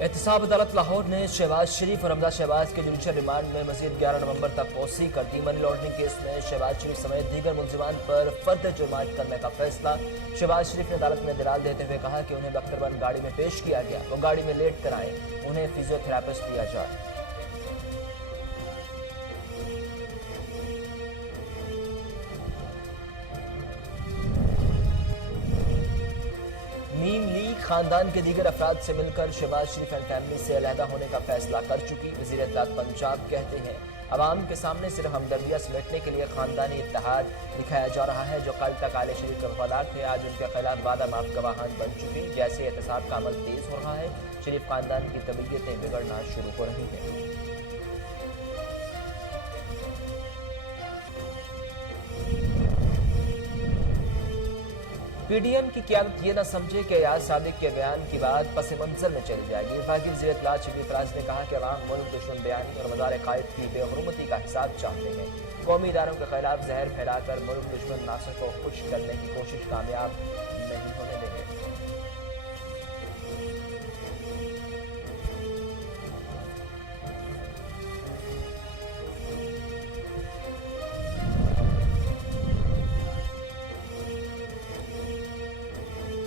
एहतसाब अदालत लाहौर ने शहबाज शरीफ और हमजा शहबाज के जुडिशल रिमांड में मजीद 11 नवंबर तक तोसी कर दी। मनी लॉन्ड्रिंग केस में शहबाज शरीफ समेत दीगर मुलजिमान पर फर्द जुर्माना करने का फैसला। शहबाज शरीफ ने अदालत में दलाल देते हुए कहा कि उन्हें बख्तरबंद गाड़ी में पेश किया गया, वो गाड़ी में लेट कर आए, उन्हें फिजियोथेरापिस्ट दिया जाए। मीम लीग खानदान के दीगर अफराद से मिलकर शहबाज शरीफ एंड फैमिली से अलहदा होने का फैसला कर चुकी। वज़ीर इत्तलात पंजाब कहते हैं अवाम के सामने सिर्फ हमदर्दियाँ समेटने के लिए खानदानी इत्तेहाद दिखाया जा रहा है। जो कल तक आले शरीफ के वफादार थे आज उनके खिलाफ वादा माफ गवाहान बन चुके। जैसे एहतसाब का अमल तेज हो रहा है, शरीफ खानदान की तबीयतें बिगड़ना शुरू हो रही हैं। पीडीएम की क़यादत ये न समझे कि एयाज सादिक के बयान की बात पस मंजर में चली जाएगी। वफाकी वज़ीर इत्तलात शफीक फराज ने कहा कि अवाम मुल्क दुश्मन बयानी और मज़ार कायद की बेहुरमती का हिसाब चाहते हैं। कौमी इदारों के खिलाफ जहर फैलाकर मुल्क दुश्मन नासर को खुश करने की कोशिश कामयाब नहीं होने देंगे।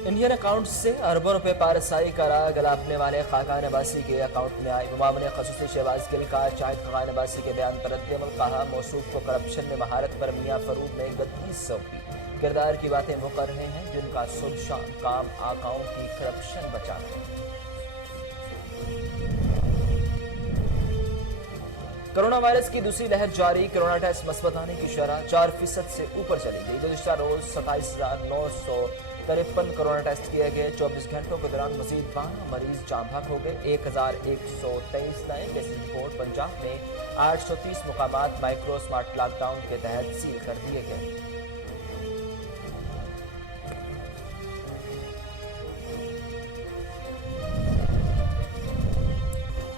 इंडियन अकाउंट से अरबों रुपए पारसाई का राग अलापने वाले खाकान अब्बासी के अकाउंट में आए। इमाम ने खसूसी शहबाज गिल का शाहिद खाकान अब्बासी के बयान पर रद्द-ए-अमल कहा। मौसूफ को करप्शन में महारत पर मियां फरूक ने गद्दी सौंपी। किरदार की बातें वो कर रहे हैं जिनका सुबह शाम काम आकाओं की करप्शन बचाना है। कोरोना वायरस की दूसरी लहर जारी। कोरोना टेस्ट मस्बत आने की शरह 4% से ऊपर चली गई। गुज़िश्ता रोज 27,953 कोरोना टेस्ट किए गए। 24 घंटों के दौरान मजीद 12 मरीज जाम बहक हो गए। 1123 नए केसेज रिपोर्ट। पंजाब में 830 मुकामात माइक्रो स्मार्ट लॉकडाउन के तहत सील कर दिए गए।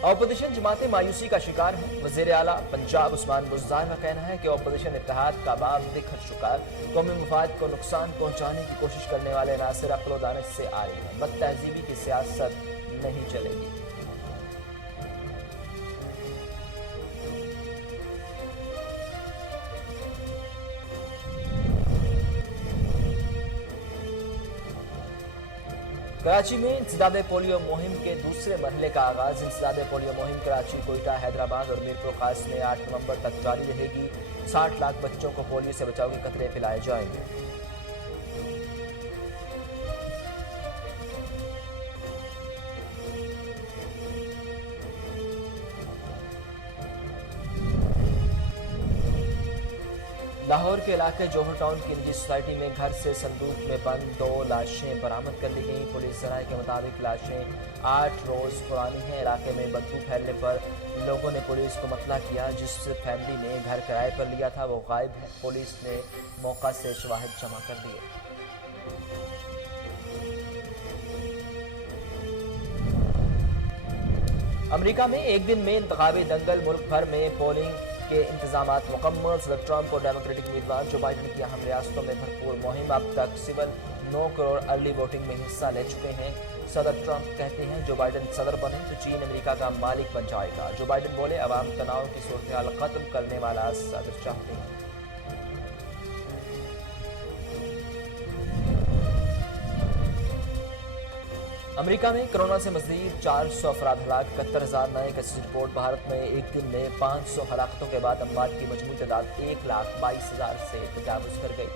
अपोजिशन जमातें मायूसी का शिकार हैं। वज़ीर आला पंजाब उस्मान बुज़दार का कहना है कि अपोजिशन इत्तेहाद का बाब बिखर चुका है। कौमी मफाद को नुकसान पहुंचाने की कोशिश करने वाले नासिर अक्ल व दानिश से आ रही हैं। बदतहजीबी की सियासत नहीं चलेगी। कराची में इंसदाद पोलियो मुहिम के दूसरे मरहले का आगाज। इंसदाद पोलियो मुहिम कराची, कोयटा, हैदराबाद और मीरपुर खास में 8 नवंबर तक जारी रहेगी। 60 लाख बच्चों को पोलियो से बचाव के कतरे पिलाए जाएंगे। लाहौर के इलाके जोहर टाउन की निजी सोसाइटी में घर से संदूक में बंद 2 लाशें बरामद कर ली गई। पुलिस जराये के मुताबिक लाशें 8 रोज पुरानी हैं। इलाके में बदबू फैलने पर लोगों ने पुलिस को मतला किया। जिस फैमिली ने घर किराए पर लिया था वो गायब है। पुलिस ने मौका से शवाहिद जमा कर दिए। अमेरिका में एक दिन में इंतखाबी दंगल। मुल्क भर में पोलिंग के इंतजामात मुकम्मल। सदर ट्रंप और डेमोक्रेटिक उम्मीदवार जो बाइडन की अहम रियासतों में भरपूर मुहिम। अब तक सिविल 9 करोड़ अर्ली वोटिंग में हिस्सा ले चुके हैं। सदर ट्रंप कहते हैं जो बाइडन सदर बने तो चीन अमेरिका का मालिक बन जाएगा। जो बाइडन बोले अवाम तनाव की सूरत-ए-हाल खत्म करने वाला सदर चाहते हैं। अमेरिका में कोरोना से मज़ीद 400 अफराद हलाक। 71,000 नए केसेज रिपोर्ट। भारत में एक दिन में 500 हलाकतों के बाद अमवात की मजमूई तादाद 1,22,000 से तजावुज़ कर गई।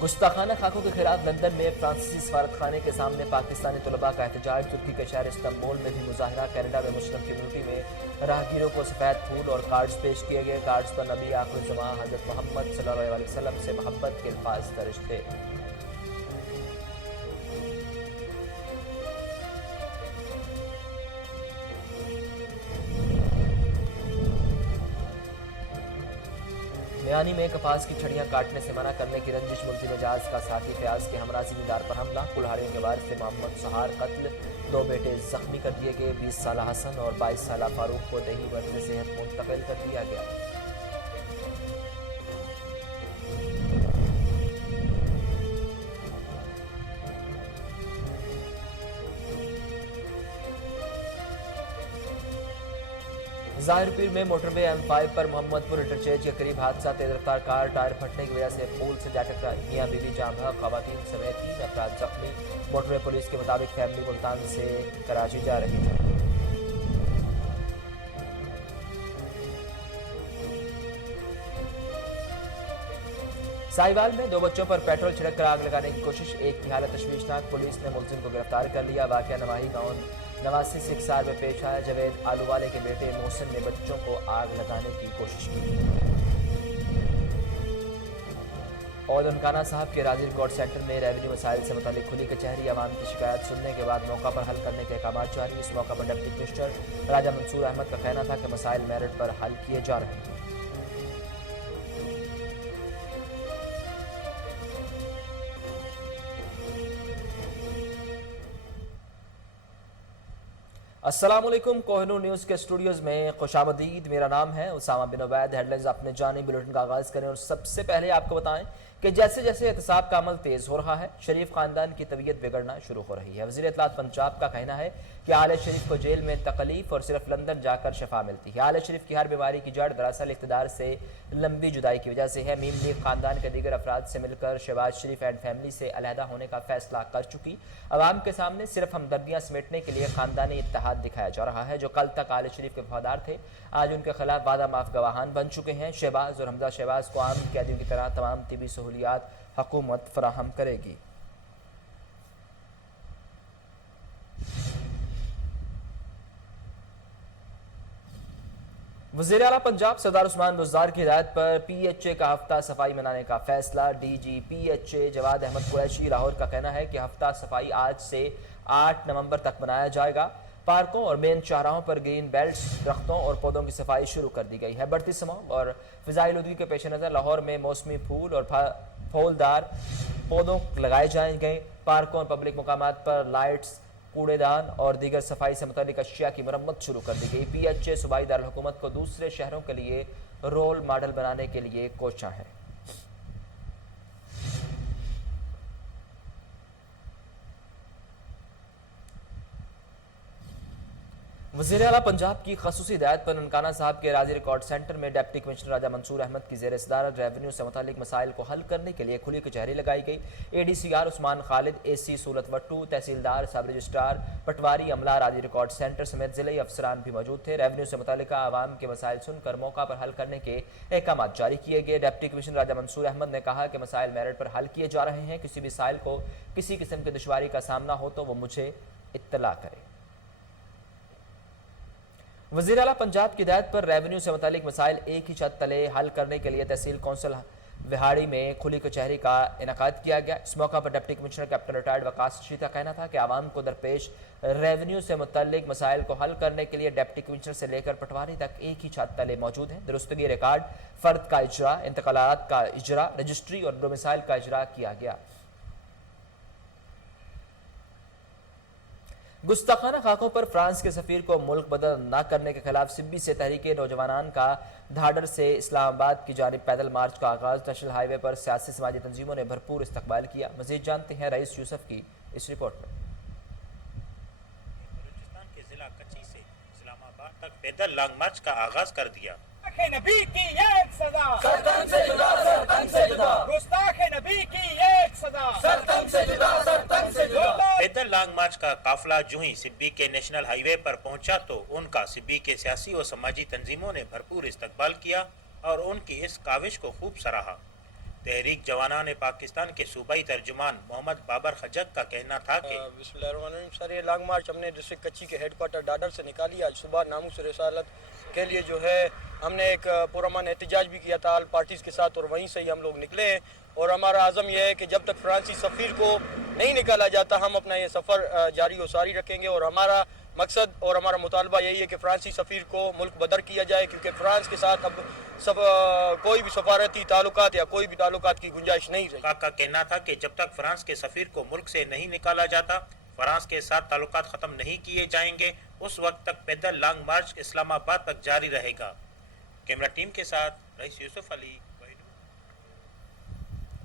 गुस्ताखाना खाकों के खिलाफ लंदन में फ्रांसीसी सफारत खाने के सामने पाकिस्तानी तलबा का एहतजाज। तुर्की के शहर इस्तांबुल में भी मुजाहरा। कनाडा में मुस्लिम कम्युनिटी में राहगीरों को सफेद फूल और कार्ड्स पेश किए गए। कार्ड्स पर नबी आखिरुज़्ज़मां हज़रत मोहम्मद सल्लल्लाहु अलैहि वसल्लम से मोहब्बत के अल्फाज दर्ज थे। मियानी में कपास की छड़ियां काटने से मना करने की रंजिश। मुल्ज़िम जहाज का साथी फयाज के हमरा जिम्मेदार पर हमला। कुल्हाड़ियों के वारिस से मोहम्मद सहार कत्ल। 2 बेटे जख्मी कर दिए गए। 20 साल हसन और 22 साल फारूक को दही वक्त सेहत मुंतकिल कर दिया गया। ज़ाहिरपीर में मोटरवे M5 पर मोहम्मदपुर इंटरचेंज के करीब हादसा। तेज रफ्तार कार टायर फटने की वजह से पोल से जा टकराई। मियां बीवी जाम बहक, खवातीन समेत 3 अफराद जख्मी। मोटरवे पुलिस के मुताबिक फैमिली मुल्तान से कराची जा रही थी। साहिवाल में 2 बच्चों पर पेट्रोल छिड़क कर आग लगाने की कोशिश, एक की हालत तशवीशनाक। पुलिस ने मुलजिम को गिरफ्तार कर लिया। वाकया नवाही गांव नवासी सिक्सार में पेश आया। जवेद आलूवाले के बेटे मोहसिन ने बच्चों को आग लगाने की कोशिश की। और ननकाना साहब के राजीव कोर्ट सेंटर में रेवेन्यू मसाइल से मुतालिक खुली कचहरी। अवाम की शिकायत सुनने के बाद मौका पर हल करने के अहकाम जारी। इस मौका पर डिप्टी कमिश्नर राजा मंसूर अहमद का कहना था कि मसाइल मेरिट पर हल किए जा रहे हैं। अस्सलामुअलैकुम, कोहिनूर न्यूज़ के स्टूडियोज़ में खुशामदीद। मेरा नाम है उसामा बिन उबैद। हेडलाइंस अपने जानी बुलेटिन का आगाज़ करें और सबसे पहले आपको बताएं कि जैसे जैसे एहतसाब का अमल तेज़ हो रहा है, शरीफ ख़ानदान की तबीयत बिगड़ना शुरू हो रही है। वज़ीर इत्तलात पंजाब का कहना है कि आले शरीफ को जेल में तकलीफ और सिर्फ लंदन जाकर शफा मिलती है। आले शरीफ की हर बीमारी की जड़ दरअसल इक़्तिदार से लंबी जुदाई की वजह से है। मीम लीग ख़ानदान के दीगर अफराद से मिलकर शहबाज शरीफ एंड फैमिली से अलहदा होने का फैसला कर चुकी। अवाम के सामने सिर्फ हमदर्दियाँ समेटने के लिए ख़ानदानी इत्तेहाद दिखाया जा रहा है। जो कल तक आले शरीफ के वफादार थे, आज उनके खिलाफ वादा माफ गवाहान बन चुके हैं। शहबाज और हमजा शहबाज को आम कैदियों की तरह तमाम तिबी सहूलियात हुकूमत फराहम करेगी। वज़ीर आला पंजाब सरदार उस्मान बुज़दार की हिदायत पर PHA का हफ्ता सफाई मनाने का फैसला। DG PHA जवाद अहमद कुरैशी लाहौर का कहना है कि हफ्ता सफाई आज से 8 नवंबर तक मनाया जाएगा। पार्कों और मेन चौराहों पर ग्रीन बेल्ट्स, दरख्तों और पौधों की सफाई शुरू कर दी गई है। बढ़ती स्मॉग और फ़िज़ाई आलूदगी के पेश नज़र लाहौर में मौसमी फूल और फूलदार पौधों लगाए जाएंगे। पार्कों और पब्लिक मकामात पर लाइट्स, कूड़ेदान और दीगर सफाई से मुतालिक अशिया की मरम्मत शुरू कर दी गई। PHA सूबाई दारुल-हुकूमत को दूसरे शहरों के लिए रोल मॉडल बनाने के लिए कोशिश है। वज़ीर आला पंजाब की खसूसी हिदायत पर ननकाना साहब के राजी रिकॉर्ड सेंटर में डिप्टी कमिश्नर राजा मंसूर अहमद की ज़ेर सदारत रेवेन्यू से मुतालिक मसाइल को हल करने के लिए खुली कचहरी लगाई गई। ADCR उस्मान खालिद, AC सूरत वट्टू, तहसीलदार, सब रजिस्ट्रार, पटवारी अमला, राजी रिकॉर्ड सेंटर समेत ज़िले अफसरान भी मौजूद थे। रेवेन्यू से मुतालिक आवाम के मसाइल सुनकर मौका पर हल करने के अहकाम जारी किए गए। डिप्टी कमिश्नर राजा मंसूर अहमद ने कहा कि मसाइल मेरिट पर हल किए जा रहे हैं। किसी भी साइल को किसी किस्म की दुश्वारी का सामना हो तो वो मुझे इत्तला करे। वज़ीर आला पंजाब की हिदायत पर रेवेन्यू से मुतालिक मसाइल एक ही छत तले हल करने के लिए तहसील कौंसिल विहाड़ी में खुली कचहरी का इनेकाद किया गया। इस मौका पर deputy commissioner captain retired Waqas Rashid का कहना था कि आवाम को दरपेश रेवेन्यू से मुतालिक मसाइल को हल करने के लिए डिप्टी कमिश्नर से लेकर पटवारी तक एक ही छत तले मौजूद है। दुरुस्तगी रिकॉर्ड, फ़र्द का इजरा, इंतकालात का इजरा, रजिस्ट्री और डोमिसाइल का इजरा किया गया। गुस्ताखाना खाकों पर फ्रांस के सफीर को मुल्क बदल न करने के खिलाफ सिब्बी से तहरीके नौजवान का धाडर से इस्लामाबाद की जानिब पैदल मार्च का आगाज। नेशनल हाईवे पर सियासी समाजी तंजीमों ने भरपूर इस्तकबाल किया। मजीद जानते हैं रईस यूसुफ की इस रिपोर्ट में। बलूचिस्तान के जिला कच्ची से इस्लामाबाद तक पैदल लॉन्ग मार्च का आगाज कर दिया। नबी की एक सदा, सरतन से जुदा, सरतन से जुदा, गुस्ताख नबी की एक सदा, सरतन से जुदा, सरतन से जुदा। पैदल लॉन्ग मार्च का काफिला जो ही सिब्बी के नेशनल हाईवे पर पहुंचा तो उनका सिब्बी के सियासी और समाजी तंजीमों ने भरपूर इस्तकबाल किया और उनकी इस काविश को खूब सराहा। तहरीक जवानान पाकिस्तान के सूबाई तर्जुमान मोहम्मद बाबर खजक का कहना था कि बिस्मिल्लाहिर्रहमानिर्रहीम सर, ये लॉन्ग मार्च हमने डिस्ट्रिक्ट कच्ची के हेडक्वार्टर डाडर से निकाली। आज सुबह नामूस रिसालत के लिए जो है हमने एक पुरअमन एहतजाज भी किया था ऑल पार्टीज़ के साथ और वहीं से ही हम लोग निकले हैं। और हमारा आज़म यह है कि जब तक फ्रांसी सफ़ीर को नहीं निकाला जाता हम अपना ये सफ़र जारी और सारी रखेंगे। और हमारा मकसद और हमारा मुतालबा यही है कि फ्रांसी सफ़ीर को मुल्क बदर किया जाए, क्योंकि फ्रांस के साथ अब सब कोई भी सफारती ताल्लुकात या कोई भी ताल्लुकात की गुंजाइश नहीं रही। का कहना था कि जब तक फ्रांस के सफ़ीर को मुल्क से नहीं निकाला जाता, फ्रांस के साथ ताल्लुकात ख़त्म नहीं किए जाएंगे, उस वक्त तक पैदल लॉन्ग मार्च इस्लामाबाद तक जारी रहेगा। कैमरा टीम के साथ रईस यूसुफ अली।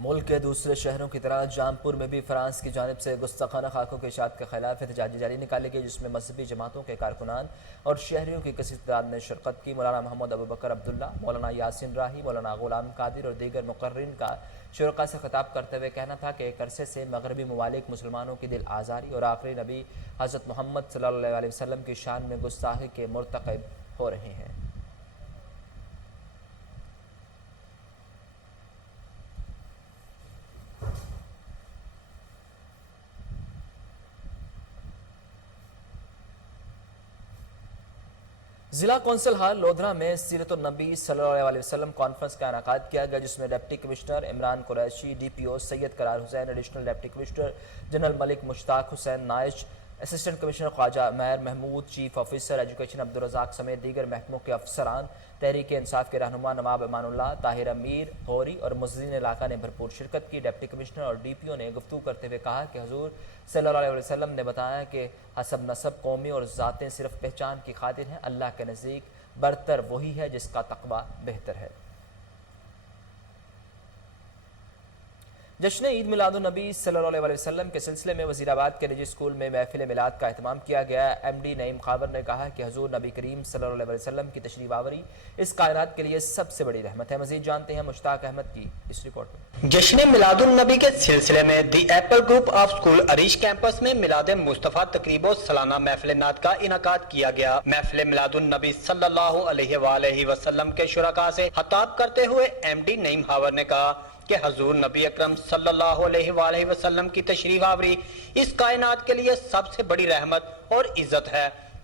मुल्क के दूसरे शहरों की तरह जामपुर में भी फ्रांस की जानिब से गुस्ताखाना खाकों के इशात के खिलाफ एहतजाजी रैली निकाली गई, जिसमें मजहबी जमातों के कारकुनान और शहरियों की कसीर तादाद ने शिरकत की। मौलाना मोहम्मद अबू बकर अब्दुल्ला, मौलाना यासिन राही, मौलाना गुलाम कादिर और दीगर मुकर्रिन का शुरका से खिताब करते हुए कहना था कि एक अरसे से मगरबी ममालिक मुसलमानों की दिल आज़ारी और आखिरी नबी हज़रत मोहम्मद सल्लल्लाहु अलैहि वसल्लम की शान में गुस्ताखी के मुर्तकब हो रहे हैं। जिला कौंसिल हाल लोधरा में सीरत-उन-नबी सल्लल्लाहु अलैहि वसल्लम कॉन्फ्रेंस का इनेकाद किया गया, जिसमें deputy commissioner Imran Qureshi, DPO Syed Karar Hussain, additional deputy commissioner general Malik Mushtaq Hussain Naish, assistant commissioner Khwaja Umair Mahmood, chief officer education Abdul Razzaq समेत दीगर महकमों के अफसरान, तहरीक इंसाफ के रहनुमा नवाब अमानुल्लाह, ताहिर अमीर गौरी और मुज़्ज़िन इलाका ने भरपूर शिरकत की। डिप्टी कमिश्नर और डीपीओ ने गुफ्तगू करते हुए कहा कि हुजूर सल्लल्लाहु अलैहि वसल्लम ने बताया कि हसब नसब, कौमी और ज़ातें सिर्फ पहचान की खातिर हैं। अल्लाह के नज़दीक बरतर वही है जिसका तक़वा बेहतर है। जश्न ईद मिलादुन्नबी सल्लल्लाहु अलैहि वसल्लम के सिलसिले में वज़ीराबाद के निजी स्कूल में महफिल मिलाद का एहतमाम किया गया। एमडी नईम खावर ने कहा कि हुजूर नबी करीम सल्लल्लाहु अलैहि वसल्लम की तशरीफ आवरी इस कायनात के लिए सबसे बड़ी रहमत है। मज़ीद जानते हैं मुश्ताक अहमद की इस रिपोर्ट में। जश्न मिलादुन्नबी के सिलसिले में the Apple group of school Arish campus में मिलाद मुस्तफ़ा तकरीबों सालाना महफिल नात का इनकाद किया गया। महफिल मिलादुन्नबी सल्लल्लाहु अलैहि वसल्लम के शुरका से खिताब करते हुए एमडी नईम खावर ने कहा कि हजूर नबी अकरम सल्लल्लाहु अलैहि वसल्लम की तशरीफ आवरी इस कायनात के लिए सबसे बड़ी रहमत और इज्जत है।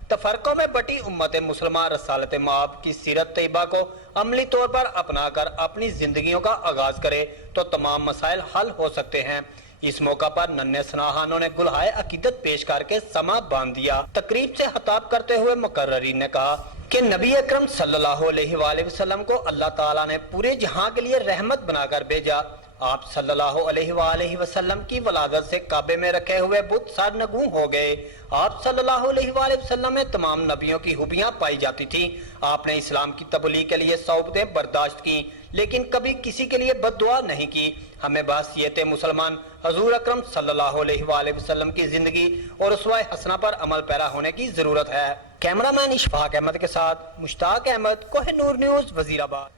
तफरकों में बटी उम्मत मुसलमान रसालत माब की सीरत तैयबा को अमली तौर पर अपनाकर अपनी जिंदगियों का आगाज करे तो तमाम मसाइल हल हो सकते हैं। इस मौका पर नन्हे सनाहानों ने गुलहाए अकीदत पेश करके समा बांध दिया। तकरीब से खिताब करते हुए मुकर्ररीन ने कहा कि नबी अकरम सल्लल्लाहु अलैहि वसल्लम को अल्लाह ताला ने पूरे जहां के लिए रहमत बनाकर भेजा। आप सल्लल्लाहु अलैहि वसल्लम की वलादत से काबे में रखे हुए बुत सरनगू हो गए। आप सल्लल्लाहु अलैहि वसल्लम में तमाम नबियों की खूबियां पाई जाती थी। आपने इस्लाम की तबलीग के लिए सौबतें बर्दाश्त की, लेकिन कभी किसी के लिए बद्दुआ नहीं की। हमें बासियत मुसलमान हजूर अकरम सल्लल्लाहु अलैहि वसल्लम की जिंदगी और उसवा हसना पर अमल पैरा होने की जरूरत है। कैमरामैन इशफाक अहमद के साथ मुश्ताक अहमद, कोहिनूर न्यूज, वजीराबाद।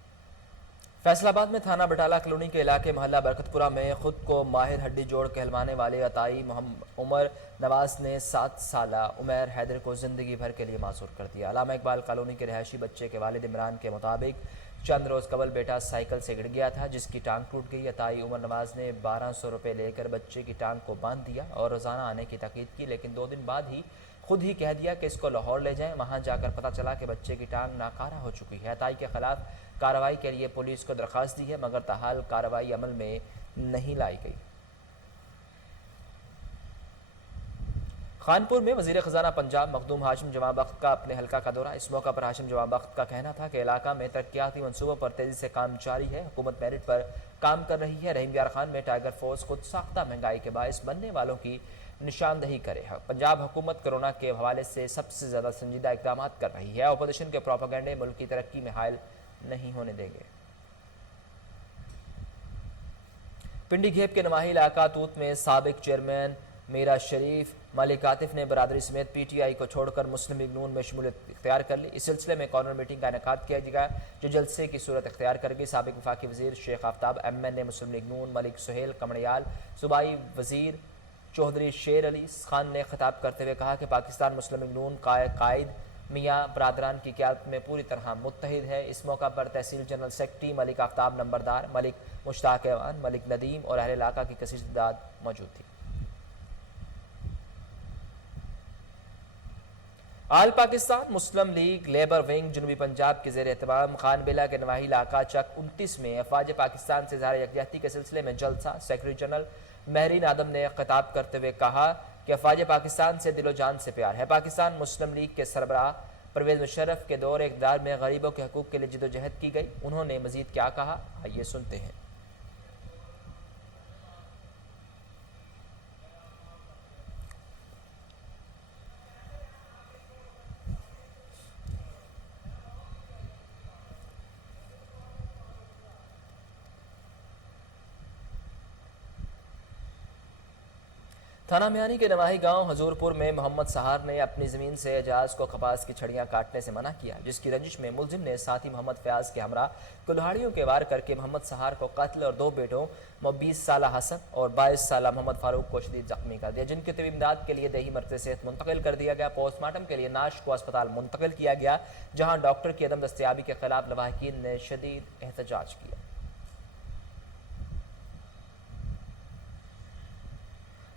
फैसलाबाद में थाना बटाला कॉलोनी के इलाके मोहल्ला बरकतपुरा में खुद को माहिर हड्डी जोड़ कहलवाने वाले अताई उमर नवाज ने 7 साला उमैर हैदर को जिंदगी भर के लिए मासूर कर दिया। अलामा इकबाल कॉलोनी के रहायशी बच्चे के वालिद इमरान के मुताबिक चंद रोज कबल बेटा साइकिल से गिर गया था, जिसकी टांग टूट गई। अताई उमर नवाज ने 1200 रुपये लेकर बच्चे की टांग को बांध दिया और रोजाना आने की ताकीद की, लेकिन 2 दिन बाद ही खुद ही कह दिया कि इसको लाहौर ले जाएं। वहां जाकर पता चला कि बच्चे की टांग नाकारा हो चुकी है। अताई के खिलाफ कार्रवाई के लिए पुलिस को दरखास्त दी है, मगर ताहाल कार्रवाई अमल में नहीं लाई गई। खानपुर में वजीर खजाना पंजाब मखदूम हाशिम जमां बख्त का अपने हल्का का दौरा। इस मौका पर हाशिम जमां बख्त का कहना था कि इलाका में तरक्याती मनसूबों पर तेजी से काम जारी है, हुकूमत मेरिट पर काम कर रही है। रहीम यार खान में टाइगर फोर्स खुद साख्ता महंगाई के बायस बनने वालों की निशानदही करे। पंजाब हुकूमत कोरोना के हवाले से सबसे ज्यादा संजीदा इकदाम कर रही है। अपोजिशन के प्रोपेगेंडे मुल्क की तरक्की में हायल नहीं होने देंगे। पिंडी घेप के नवाही इलाका तूत में साबिक चेयरमैन मीरा शरीफ मलिक आतिफ ने बरादरी समेत पीटीआई को छोड़कर मुस्लिम लीग नून में शमूलियत इख्तियार कर ली। इस सिलसिले में कॉर्नर मीटिंग का इनेकाद किया गया, जो जलसे की सूरत इख्तियार कर गई। साबिक वफाकी वजीर शेख आफ्ताब, MNA मुस्लिम लीग नून मलिक सुहेल कमड़ियाल, सूबाई वजीर चौधरी शेर अली खान ने खिताब करते हुए कहा कि पाकिस्तान मुस्लिम लीग नून कायद मियाँ बरादरान की क़यादत में पूरी तरह मुत्तहिद है। इस मौका पर तहसील जनरल सेक्रेटरी मलिक आफ्ताब नंबरदार, मलिक मुश्ताक एवान, मलिक नदीम और अहले इलाका की कसीर तादाद मौजूद थी। All Pakistan Muslim League labour wing जनूबी पंजाब के ज़ेर एहतमाम खानबेला के नवाही इलाका चक 29 में अफवाज पाकिस्तान से इज़हार यकजहती के सिलसिले में जलसा। सेक्रेटरी जनरल महरीन आदम ने खिताब करते हुए कहा कि अफवाज पाकिस्तान से दिलो जान से प्यार है। पाकिस्तान मुस्लिम लीग के सरबराह परवेज मुशर्रफ के दौर इक़्तिदार में गरीबों के हकूक़ के लिए जदोजहद की गई। उन्होंने मज़ीद क्या कहा, आइए सुनते हैं। थाना मियानी के नवाही गांव हजूरपुर में मोहम्मद सहार ने अपनी जमीन से एजाज को कपास की छड़ियां काटने से मना किया, जिसकी रंजिश में मुलजिम ने साथी मोहम्मद फयाज के हमरा कुल्हाड़ियों के वार करके मोहम्मद सहार को कत्ल और 2 बेटों 20 साल हसन और 22 साल मोहम्मद फारूक को शदीद जख्मी कर दिया, जिनकी तबी इमदाद के लिए दही मरकज़ सेहत मुंतकिल कर दिया गया। पोस्टमार्टम के लिए नाश को अस्पताल मुंतकिल किया गया, जहाँ डॉक्टर की अदम दस्तयाबी के खिलाफ लवाहकीन ने शदीद एहतजाज किया।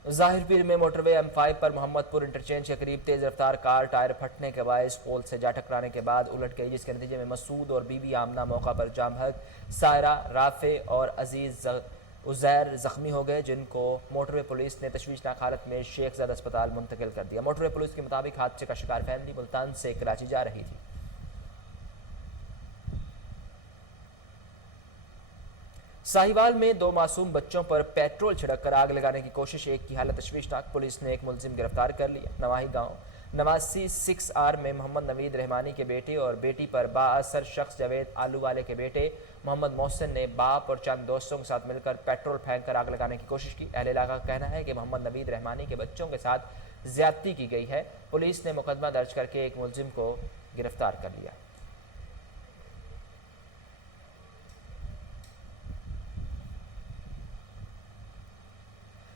ज़ाहिर पीर में मोटरवे M5 पर मोहम्मदपुर इंटरचेंज के करीब तेज रफ्तार कार टायर फटने के बायस पोल से जा टकराने के बाद उलट गई, जिसके नतीजे में मसूद और बीबी आमना मौका पर जाम भग, सायरा, राफे और अजीज उजैर जख्मी हो गए, जिनको मोटरवे पुलिस ने तशवीशनाक हालत में शेख ज़द अस्पताल मुंतकिल कर दिया। मोटरवे पुलिस के मुताबिक हादसे का शिकार फैमिली मुल्तान से कराची जा रही थी। साहिवाल में 2 मासूम बच्चों पर पेट्रोल छिड़क कर आग लगाने की कोशिश, एक की हालत तशवीशनाक, पुलिस ने एक मुलजिम गिरफ्तार कर लिया। नवाही गांव नवासी 6R में मोहम्मद नवीद रहमानी के बेटे और बेटी पर बाअसर शख्स जावेद आलू वाले के बेटे मोहम्मद मोहसिन ने बाप और चंद दोस्तों के साथ मिलकर पेट्रोल फेंक कर आग लगाने की कोशिश की। अहले इलाका का कहना है कि मोहम्मद नवीद रहमानी के बच्चों के साथ ज्यादती की गई है। पुलिस ने मुकदमा दर्ज करके एक मुलजिम को गिरफ्तार कर लिया।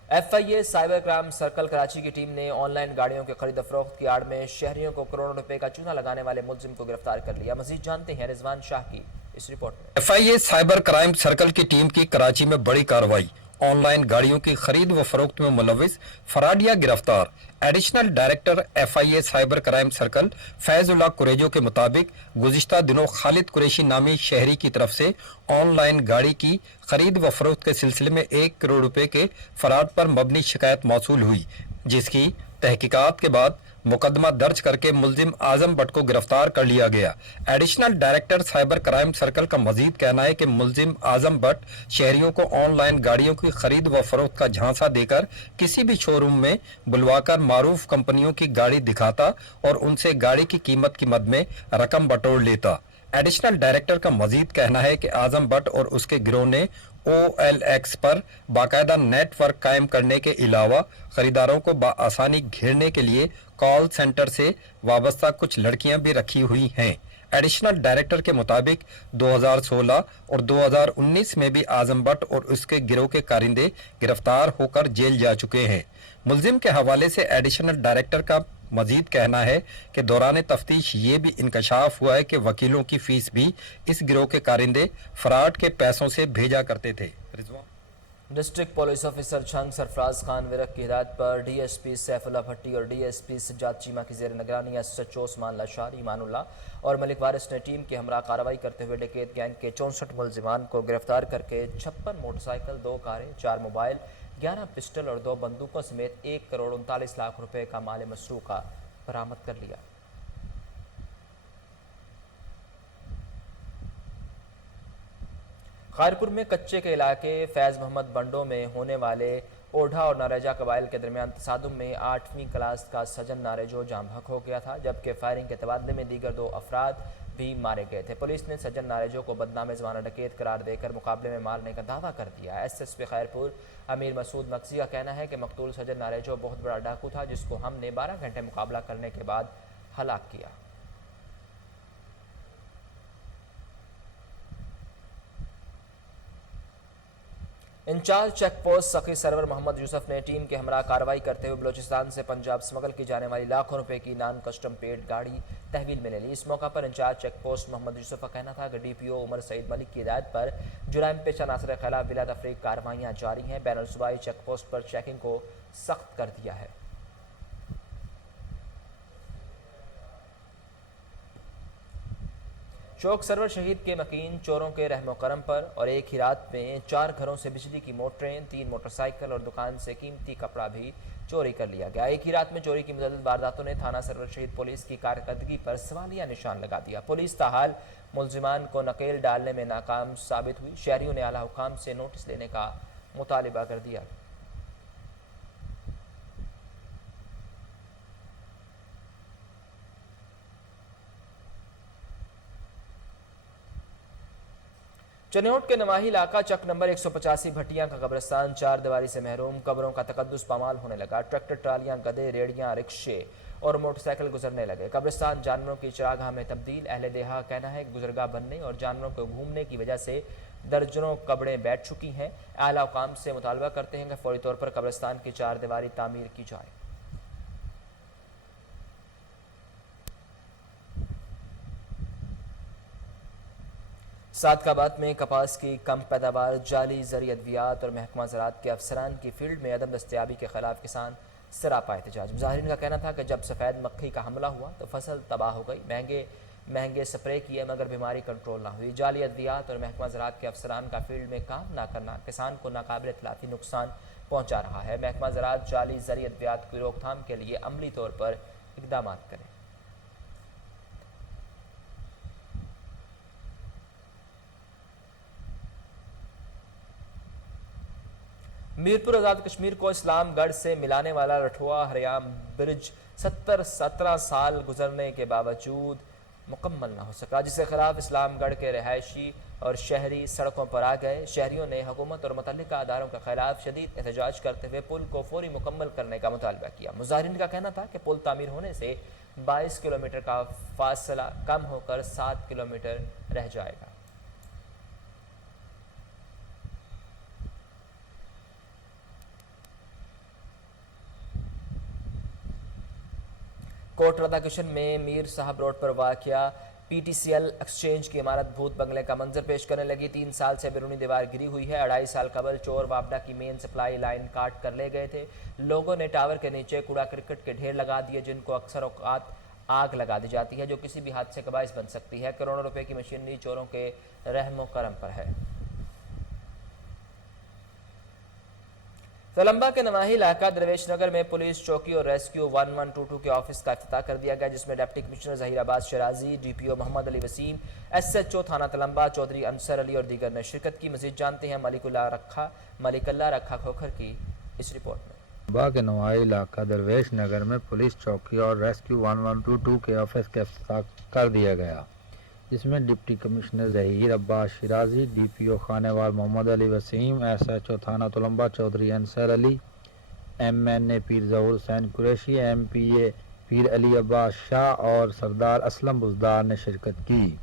FIA cyber crime circle Karachi की टीम ने ऑनलाइन गाड़ियों के खरीद फरोख्त की आड़ में शहरियों को करोड़ों रुपए का चूना लगाने वाले मुलजिम को गिरफ्तार कर लिया। मजीद जानते हैं रिजवान शाह की इस रिपोर्ट में। FIA साइबर क्राइम सर्कल की टीम की कराची में बड़ी कार्रवाई, ऑनलाइन गाड़ियों की खरीद व फरोख्त में मुलविस फराडिया गिरफ्तार। Additional director FIA cyber crime circle Faizullah Korejo के मुताबिक गुज़िश्ता दिनों खालिद कुरैशी नामी शहरी की तरफ से ऑनलाइन गाड़ी की खरीद व फरोख्त के सिलसिले में 1 करोड़ रुपए के फराड पर मबनी शिकायत मौसूल हुई, जिसकी तहकीकात के बाद मुकदमा दर्ज करके मुलजिम आजम भट्ट को गिरफ्तार कर लिया गया। Additional director cyber crime circle का मजीद कहना है कि मुलजिम आजम भट्ट शहरियों को ऑनलाइन गाड़ियों की खरीद व फरोख्त का झांसा देकर किसी भी शोरूम में बुलवाकर मारूफ कंपनियों की गाड़ी दिखाता और उनसे गाड़ी की कीमत की मद में रकम बटोर लेता। एडिशनल डायरेक्टर का मजीद कहना है कि आजम भट्ट और उसके गिरोह ने OLX पर बाकायदा नेटवर्क कायम करने के अलावा खरीदारों को आसानी घेरने के लिए कॉल सेंटर से वाबस्ता कुछ लड़कियां भी रखी हुई हैं। एडिशनल डायरेक्टर के मुताबिक 2016 और 2019 में भी आजम भट्ट और उसके गिरोह के कारिंदे गिरफ्तार होकर जेल जा चुके हैं। मुलजिम के हवाले से एडिशनल डायरेक्टर का मजीद कहना है कि दौरान तफ्तीश ये भी इंकशाफ हुआ है कि वकीलों की फीस भी इस गिरोह के कारिंदे फराड के पैसों से भेजा करते थे। District police officer Jhang Sarfaraz Khan Virk की हिदायत पर DSP सैफुल्लाह भट्टी और DSP सज्जाद चीमा की जेर निगरानी SHO उस्मान लाशारी ईमानुल्लाह और मलिक वारिस ने टीम की हमरा कार्रवाई करते हुए डकैत गैंग के 64 मुलजिमान को गिरफ्तार करके 56 मोटरसाइकिल, 2 कारें, 4 मोबाइल, 11 पिस्टल और 2 बंदूकों समेत 1 करोड़ 39 लाख रुपए का माल मसरूका बरामद कर लिया। खायरपुर में कच्चे के इलाके फैज़ मोहम्मद बंडो में होने वाले ओढ़ा और नारेजा कबाइल के दरमियान तसादुम में 8वीं क्लास का सजन नारेजो जाम हक हो गया था, जबकि फायरिंग के तबादले में दीगर 2 अफराद भी मारे गए थे। पुलिस ने सजन नारेजो को बदनाम ज़माना डकैत करार देकर मुकाबले में मारने का दावा कर दिया। SSP खायरपुर अमीर मसूद मकसी का कहना है कि मकतूल सजन नारेजो बहुत बड़ा डाकू था, जिसको हमने 12 घंटे मुकाबला करने के बाद हलाक किया। इंचार्ज चेक पोस्ट सखी सरवर मोहम्मद यूसुफ ने टीम के हमरा कार्रवाई करते हुए बलोचिस्तान से पंजाब स्मगल की जाने वाली लाखों रुपए की नॉन कस्टम पेड गाड़ी तहवील में ले ली। इस मौका पर incharge check post Mohammad Yusuf का कहना था कि DPO उमर सईद मलिक की हिदायत पर जुराइम पेशा नासर के खिलाफ बिला तफरीक कार्रवाइयाँ जारी हैं। बैनुल सूबाई चेक पोस्ट पर चेकिंग को सख्त कर दिया है। शोक सरवर शहीद के मकीन चोरों के रहमो करम पर और एक ही रात में 4 घरों से बिजली की मोटरें, 3 मोटरसाइकिल और दुकान से कीमती कपड़ा भी चोरी कर लिया गया। एक ही रात में चोरी की मुतअद्दिद वारदातों ने थाना सरवर शहीद पुलिस की कारकर्दगी पर सवालिया निशान लगा दिया। पुलिस ताहाल मुलजिमान को नकेल डालने में नाकाम साबित हुई। शहरियों ने आला हुकाम से नोटिस लेने का मुतालिबा कर दिया। चनियोट के नवाही इलाका चक नंबर 185 भटियां का कब्रिस्तान चार दीवारी से महरूम, कब्रों का तकद्दुस पामाल होने लगा। ट्रैक्टर, ट्रालियां, गधे, रेड़ियां, रिक्शे और मोटरसाइकिल गुजरने लगे। कब्रिस्तान जानवरों की चरागाह में तब्दील। अहले देहा का कहना है कि गुजरगाह बनने और जानवरों को घूमने की वजह से दर्जनों कब्रें बैठ चुकी हैं। आला हुकाम से मुतालबा करते हैं कि फौरी तौर पर कब्रिस्तान की चार दीवारी तामीर की जाए। सादकाबाद में कपास की कम पैदावार, जाली ज़री अद्वियात और महकमा ज़राअत के अफसरान की फील्ड में अदम दस्तयाबी के खिलाफ किसान सरापा एहतजाज। मुजाहिरीन का कहना था कि जब सफ़ेद मक्खी का हमला हुआ तो फसल तबाह हो गई। महंगे स्प्रे किए मगर बीमारी कंट्रोल ना हुई। जाली अद्वियात और महकमा ज़राअत के अफसरान का फील्ड में काम ना करना किसान को नाकाबिल इतलाफी नुकसान पहुँचा रहा है। महकमा ज़राअत जाली ज़री अद्वियात की रोकथाम के लिए अमली तौर पर इक़दाम करें। मीरपुर आज़ाद कश्मीर को इस्लामगढ़ से मिलाने वाला रठुआ हरियाम ब्रिज 17 साल गुजरने के बावजूद मुकम्मल न हो सका, जिसके खिलाफ इस्लामगढ़ के रहायशी और शहरी सड़कों पर आ गए। शहरियों ने हुकूमत और मुतल्लिका अदारों के खिलाफ शदीद एहतजाज करते हुए पुल को फौरी मुकम्मल करने का मुतालबा किया। मुजाहिरीन का कहना था कि पुल तामीर होने से 22 किलोमीटर का फासला कम होकर 7 किलोमीटर रह जाएगा। कोट राधाकृष्ण में मीर साहब रोड पर वाक़या PTCL एक्सचेंज की इमारत भूत बंगले का मंजर पेश करने लगी। 3 साल से बैरूनी दीवार गिरी हुई है। 2.5 साल कबल चोर वापडा की मेन सप्लाई लाइन काट कर ले गए थे। लोगों ने टावर के नीचे कूड़ा क्रिकेट के ढेर लगा दिए, जिनको अक्सर औकात आग लगा दी जाती है, जो किसी भी हादसे का बाइस बन सकती है। करोड़ों रुपए की मशीनरी चोरों के रहमो करम पर है। तलंबा के नवाही इलाका दरवेश नगर में पुलिस चौकी और रेस्क्यू 1122 के ऑफिस का इफ्तिताह कर दिया गया, जिसमें deputy commissioner Zaheer Abbas शराजी, DPO Mohammad Ali Waseem, SHO थाना तलंबा चौधरी अंसर अली और दीगर ने शिरकत की। मजीद जानते हैं मलिकल्ला रखा खोखर की इस रिपोर्ट में। तलंबा के नवाही इलाका दरवेश नगर में पुलिस चौकी और रेस्क्यू 1122 के ऑफिस का इफ्तिताह कर दिया गया, जिसमें deputy commissioner Zaheer Abbas Shirazi, DPO Khanewal Mohammad Ali Waseem, SHO थाना तलंबा चौधरी अंसर अली, MNA पीर ज़हूर हुसैन कुरैशी, MPA पीर अली अब्बास शाह और सरदार असलम बुज़दार ने शिरकत की।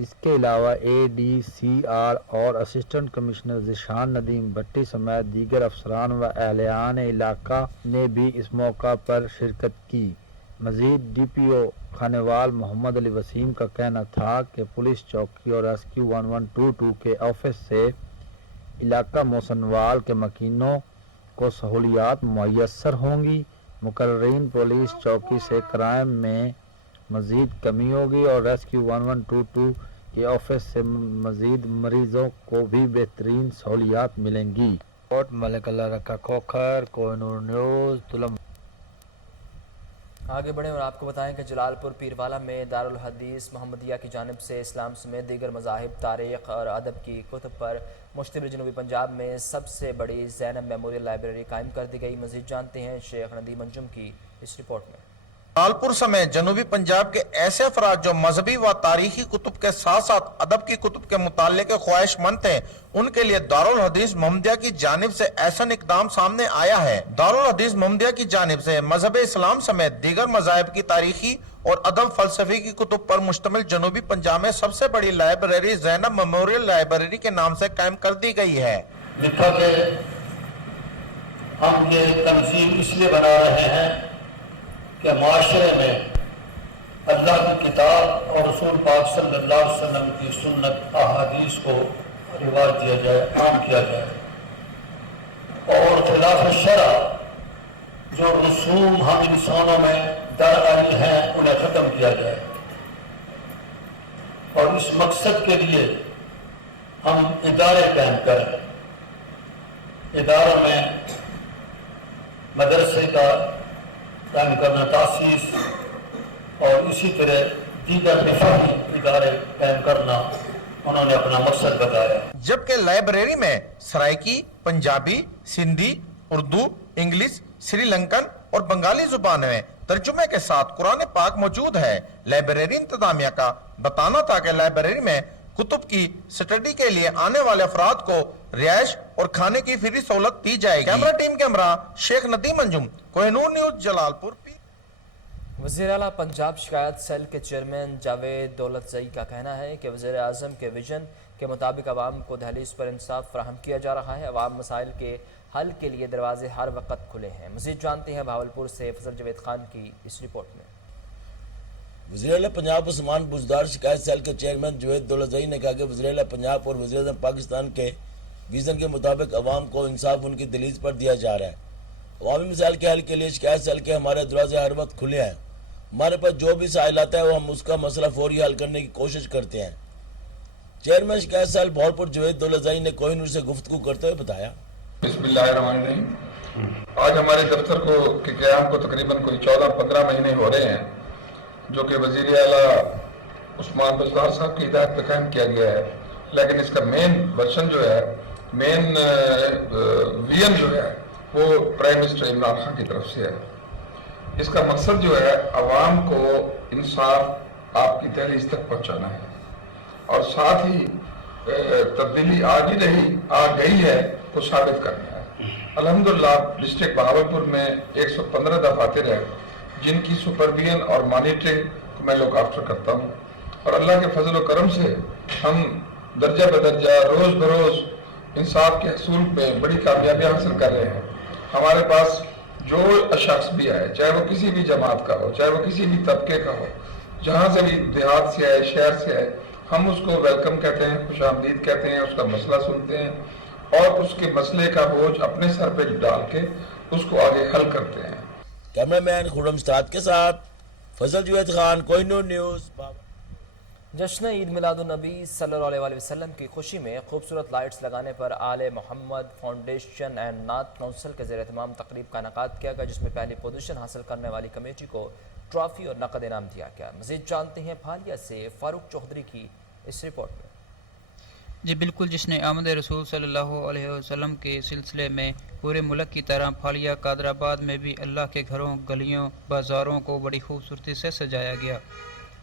इसके अलावा ADCR और असिस्टेंट कमिश्नर ज़िशान नदीम भट्टी समेत दीगर अफसरान व अहलियान इलाका ने भी इस मौका पर शिरकत की। मजीद DPO खानेवाल मोहम्मद अली वसीम का कहना था कि पुलिस चौकी और रेस्क्यू 1122 के ऑफिस से इलाका मोसनवाल के मकीनों को सहूलियात मुयस्सर होंगी। मुकर्रीन पुलिस चौकी से क्राइम में मजीद कमी होगी और रेस्क्यू 1122 के ऑफिस से मजीद मरीजों को भी बेहतरीन सहूलियात मिलेंगी। कोट मलिकल्ला रखा खोखर, कोहिनूर न्यूज़, तलंबा। आगे बढ़ें और आपको बताएं कि जलालपुर पीरवाला में दारुल हदीस मोहम्मदिया की जानिब से इस्लाम समेत दीगर मज़ाहिब, तारीख़ और अदब की कुतुब पर मुश्तमिल जनूबी पंजाब में सबसे बड़ी ज़ैनब मेमोरियल लाइब्रेरी कायम कर दी गई। मज़ीद जानते हैं शेख नदीम अंजुम की इस रिपोर्ट में। जलालपुर समेत जनूबी पंजाब के ऐसे अफराद जो मजहबी व तारीखी कुतुब के साथ साथ अदब की कुतुब के मुताले के ख्वाहिशमंद थे, उनके लिए दारुल हदीस मोहम्मदिया की जानिब से ऐसा इकदाम सामने आया है। दारुल हदीस मोहम्मदिया की जानिब से मजहब इस्लाम समेत दीगर मज़ाहिब की तारीखी और अदब फलसफे की कुतुब पर मुश्तमिल जनूबी पंजाब में सबसे बड़ी लाइब्रेरी ज़ैनब मेमोरियल लाइब्रेरी के नाम से कायम कर दी गई है। लिखा कि हम ये तंजीम इसलिए बना रहे हैं कि माशरे में अल्लाह की किताब और रसूल पाक सल्लल्लाहु अलैहि वसल्लम की सुन्नत अहादीस को रिवाज दिया जाए, आम किया जाए और खिलाफ शरअ जो रसूम हम इंसानों में दरअसल हैं उन्हें ख़त्म किया जाए। और इस मकसद के लिए हम इदारे कायम करें। इदारों में मदरसे का कायम करना, तासीस और इसी तरह दीगर निफाही इदारे कायम करना उन्होंने अपना मकसद बताया। जबकि लाइब्रेरी में सराइकी, पंजाबी, सिंधी, उर्दू, इंग्लिश, श्रीलंकन और बंगाली जुबान में तर्जुमे के साथ कुरान पाक मौजूद है। लाइब्रेरी इंतजामिया का बताना था कि लाइब्रेरी में कुतुब की स्टडी के लिए आने वाले अफराद को रिहाइश और खाने की फ्री सहूलत दी जाएगी। कैमरा टीम के हमरा शेख नदीम अंजुम, कोहिनूर न्यूज, जलालपुर। वज़ीर आला पंजाब शिकायत सेल के चेयरमैन जावेद दौलतज़ई का कहना है कि वज़ीर आज़म के विजन के मुताबिक आवाम को दहलीज पर इंसाफ फराहम किया जा रहा है। आवाम मसाइल के हल के लिए दरवाजे हर वक्त खुले हैं। मज़ीद जानते हैं भावलपुर से फजल जवेद खान की इस रिपोर्ट में। वज़ीर पंजाब उस्मान बुजदार शिकायत सेल के चेयरमैन जावेद दौलतज़ई ने कहा कि वज़ीर पंजाब और वज़ीर आज़म पाकिस्तान के विजन के मुताबिक आवाम को इंसाफ उनकी दहलीज पर दिया जा रहा है। अवामी मसाइल के हल के लिए शिकायत सेल के हमारे दरवाजे हर वक्त खुले हैं। हमारे पास जो भी साइल आता है वो हम उसका मसला फौरी हल करने की कोशिश करते हैं। चेयरमैन शिकायत सेल भावलपुर जावेद दौलतज़ई ने कोहिनूर से गुफ्तगू करते हुए बताया, बिस्मिल्लाहिर्रहमानिर्रहीम। आज हमारे दफ्तर के क़याम को तकरीबन कोई 14-15 महीने हो रहे हैं, जो कि वज़ीर आला उस्मान बुजदार साहब की हिदायत पे कायम किया गया है। लेकिन इसका मेन वर्जन जो है, मेन विजन जो है, वो प्राइम मिनिस्टर इमरान खान की तरफ से है। इसका मकसद जो है अवाम को इंसाफ आपकी दहलीज तक पहुंचाना है और साथ ही तब्दीली आ गई है तो साबित करना है। अल्हम्दुलिल्लाह डिस्ट्रिक्ट बहावलपुर में 115 दफातर है जिनकी सुपरविजन और मॉनिटरिंग को मैं लुक आफ्टर करता हूँ और अल्लाह के फजल व करम से हम दर्जा बदर्जा रोज बरोज इंसाफ के हसूल पे बड़ी कामयाबियां हासिल कर रहे हैं। हमारे पास जो शख्स भी आए, चाहे वो किसी भी जमात का हो, चाहे वो किसी भी तबके का हो, जहाँ से भी देहात से आए, शहर से आए, हम उसको वेलकम कहते हैं, खुशामदीद कहते हैं, उसका मसला सुनते हैं और उसके मसले का बोझ अपने सर पे डाल के उसको आगे हल करते हैं। कैमरामैन खुर्रम उस्ताद के साथ फजल जवेद खान, कोहिनूर न्यूज। जश्न ईद मिलादुन्नबी सल्लल्लाहु अलैहि वसल्लम की खुशी में खूबसूरत लाइट्स लगाने पर आले मोहम्मद फाउंडेशन एंड नात काउंसिल के ज़ेर एहतमाम तकरीब का इनेकाद किया गया, जिसमें पहली पोजीशन हासिल करने वाली कमेटी को ट्रॉफी और नकद इनाम दिया गया। मज़ीद जानते हैं फालिया से फारूक चौधरी की इस रिपोर्ट में। जी बिल्कुल, जिसने आमद रसूल सल्लल्लाहु अलैहि वसल्लम के सिलसिले में पूरे मुल्क की तरह फालिया कादराबाद में भी अल्लाह के घरों, गलियों, बाज़ारों को बड़ी खूबसूरती से सजाया गया।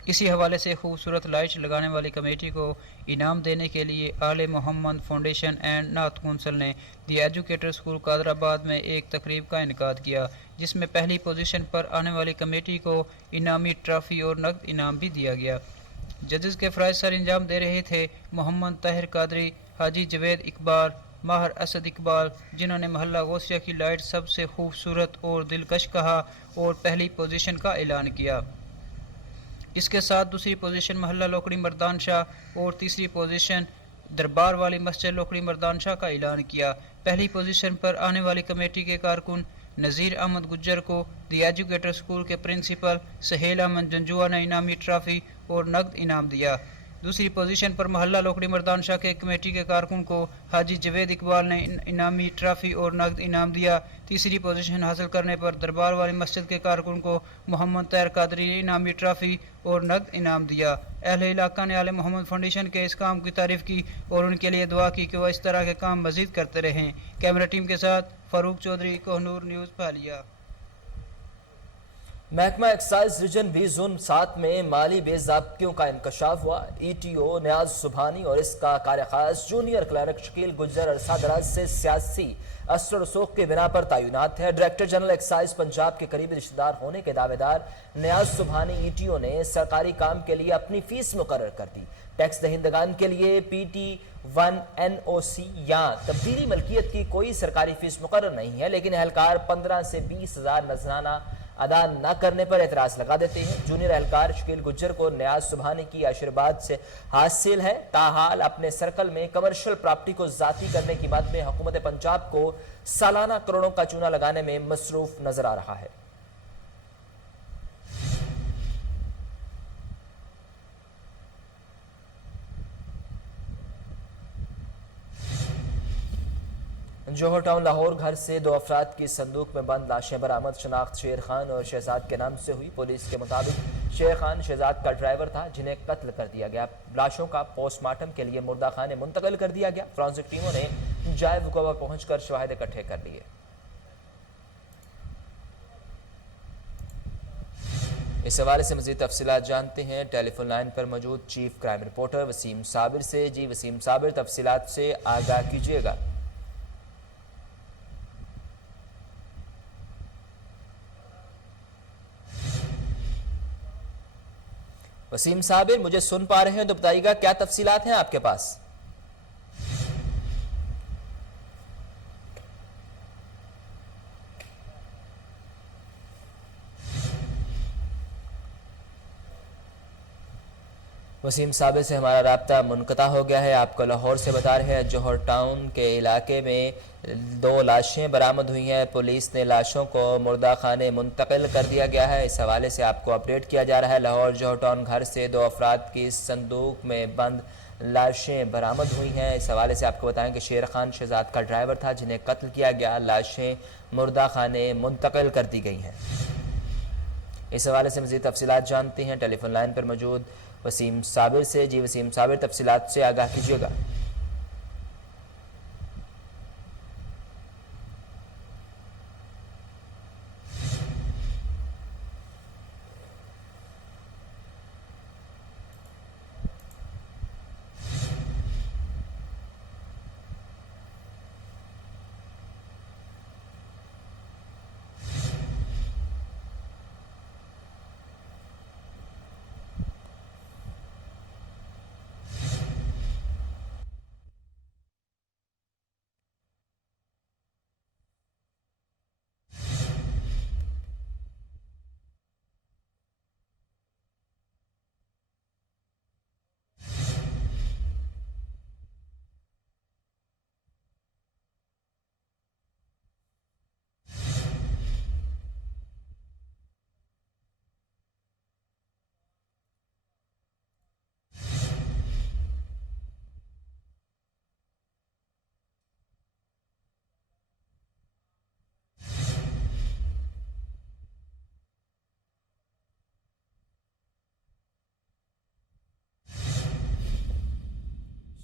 इसी हवाले से खूबसूरत लाइट्स लगाने वाली कमेटी को इनाम देने के लिए आले मोहम्मद फाउंडेशन एंड नात काउंसिल ने दी एजुकेटर स्कूल कादराबाद में एक तकरीब का इनेकाद किया, जिसमें पहली पोजीशन पर आने वाली कमेटी को इनामी ट्रॉफी और नकद इनाम भी दिया गया। जजेस के फ़राइज़ सर अंजाम दे रहे थे मोहम्मद ताहिर कादरी, हाजी जवेद इकबाल, माहर असद इकबाल, जिन्होंने महल्ला गौसिया की लाइट सबसे खूबसूरत और दिलकश कहा और पहली पोजीशन का ऐलान किया। इसके साथ दूसरी पोजीशन महल्ला लोकड़ी मर्दान शाह और तीसरी पोजीशन दरबार वाली मस्जिद लोकड़ी मर्दान शाह का ऐलान किया। पहली पोजीशन पर आने वाली कमेटी के कारकुन नज़ीर अहमद गुज्जर को दी एजुकेटर स्कूल के प्रिंसिपल सहेल अहमद जंजुआ ने इनामी ट्रॉफी और नकद इनाम दिया। दूसरी पोजीशन पर महल्ला लोकड़ी मर्दान शाह के कमेटी के कारकुन को हाजी जवेद इकबाल ने इनामी ट्रॉफी और नकद इनाम दिया। तीसरी पोजीशन हासिल करने पर दरबार वाली मस्जिद के कारकुन को मोहम्मद ताहिर कादरी ने इनामी ट्रॉफी और नकद इनाम दिया। अहले इलाका ने आले मोहम्मद फाउंडेशन के इस काम की तारीफ की और उनके लिए दुआ की कि वह इस तरह के काम मजीद करते रहें। कैमरा टीम के साथ फारूक चौधरी, कोहनूर न्यूज़, फालिया। महकमा एक्साइज रीजन बी जोन 7 में माली बेज़ाब्तियों का इंकशाफ हुआ। ETO नियाज सुबहानी और इसका कार्यखास जूनियर क्लर्क शकील गुज्जर अरसा दराज से सियासी असर रसूख के बिना पर तैनात है। डायरेक्टर जनरल एक्साइज पंजाब के करीबी रिश्तेदार होने के दावेदार नियाज सुबहानी ETO ने सरकारी काम के लिए अपनी फीस मुकर्रर कर दी। टैक्स दहिंदगान के लिए PT1 NOC या तब्दीली मलकियत की कोई सरकारी फीस मुकर्रर नहीं है, लेकिन एहलकार 15 से 20 हज़ार नजराना अदा न करने पर एतराज लगा देते हैं। जूनियर एहलकार शकील गुज्जर को नियाज सुबहानी की आशीर्वाद से हासिल है, ताहाल अपने सर्कल में कमर्शियल प्रॉपर्टी को जाती करने की बात में हुकूमत पंजाब को सालाना करोड़ों का चूना लगाने में मसरूफ नजर आ रहा है। जौहर टाउन लाहौर घर से 2 अफराद की संदूक में बंद लाशें बरामद। शनाख्त शेर खान और शहजाद के नाम से हुई। पुलिस के मुताबिक शेर खान शहजाद का ड्राइवर था जिन्हें कत्ल कर दिया गया। लाशों का पोस्टमार्टम के लिए मुर्दा खाने मुंतकिल कर दिया गया। फॉरेंसिक टीमों ने जाए वक़्त पर पहुंचकर शवाहिद इकट्ठे कर लिए। اس حوالے سے مزید تفصیلات جانتے ہیں ٹیلی فون لائن پر موجود چیف کرائم رپورٹر وسیم صابر سے۔ جی وسیم صابر، تفصیلات سے آگاہ کیجیے گا۔ وسیم صابر، مجھے سن پا رہے ہیں تو بتائیے گا کیا تفصیلات ہیں آپ کے پاس؟ وسیم صابر سے ہمارا رابطہ منقطع ہو گیا ہے۔ آپ کو لاہور سے بتا رہے ہیں جوہر ٹاؤن کے علاقے میں 2 لاشیں برآمد ہوئی ہیں۔ پولیس نے لاشوں کو مردہ خانے منتقل کر دیا گیا ہے۔ اس حوالے سے آپ کو اپڈیٹ کیا جا رہا ہے۔ لاہور جوہر ٹاؤن گھر سے 2 افراد کی صندوق میں بند لاشیں برآمد ہوئی ہیں۔ اس حوالے سے آپ کو بتائیں کہ شیر خان شہزاد کا ڈرائیور تھا جنہیں قتل کیا گیا۔ لاشیں مردہ خانے منتقل کر دی گئی ہیں۔ اس حوالے سے مزید تفصیلات جانتے ہیں ٹیلی فون لائن پر موجود وسیم صابر سے۔ جی وسیم صابر، تفصیلات سے آگاہ کیجیے گا۔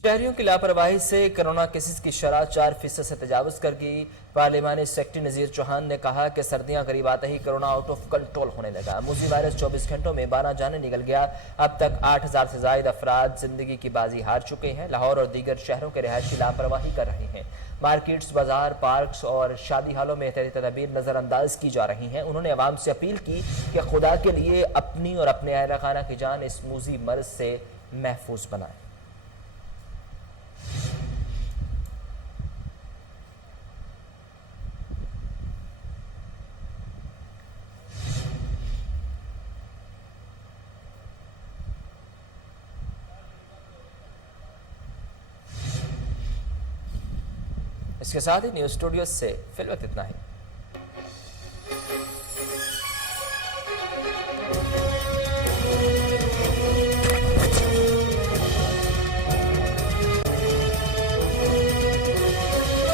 شہریوں کی لاپرواہی سے کرونا کیسز کی شرح 4% سے تجاوز کر گئی۔ پارلیمانی سیکرٹری نذیر چوہان نے کہا کہ سردیاں قریب آتے ہی کرونا آؤٹ آف کنٹرول ہونے لگا۔ موذی وائرس 24 گھنٹوں میں 12 جانیں نکل گیا۔ اب تک 8000 سے زائد افراد زندگی کی بازی ہار چکے ہیں۔ لاہور اور دیگر شہروں کے رہائشی لاپرواہی کر رہے ہیں۔ مارکیٹس، بازار، پارکس اور شادی ہالوں میں احتیاطی تدابیر نظر انداز کی جا رہی ہیں۔ انہوں نے عوام سے اپیل کی کہ خدا کے لیے اپنی اور اپنے اہل خانہ کی جان اس موذی مرض سے محفوظ بنائیں۔ اس کے ساتھ ہی نیوز اسٹوڈیو سے فی الوقت اتنا ہی۔